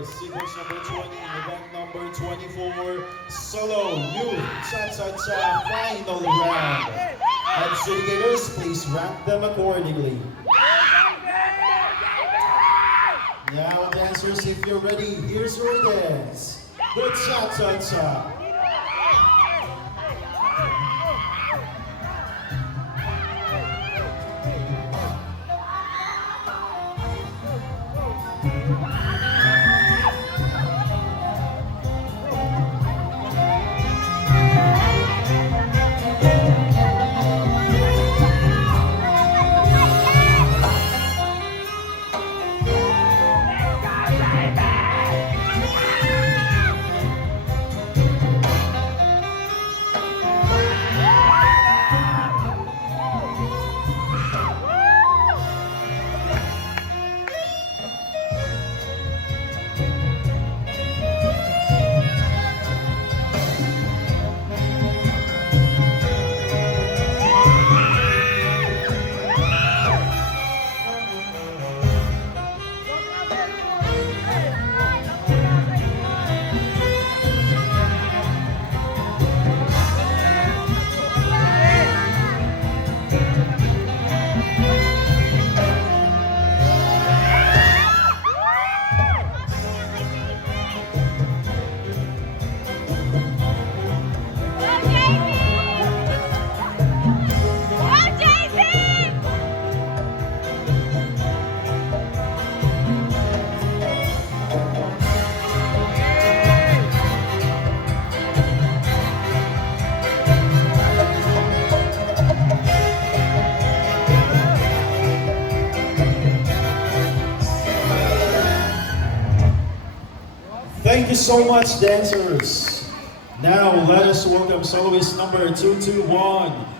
is sequence number 20, event number 24, solo youth Chachacha final round. Adjudicators, please rank them accordingly. Now, dancers, if you're ready, here's your dance. The Chachacha. Thank you so much, dancers. Now let us welcome soloist number 221.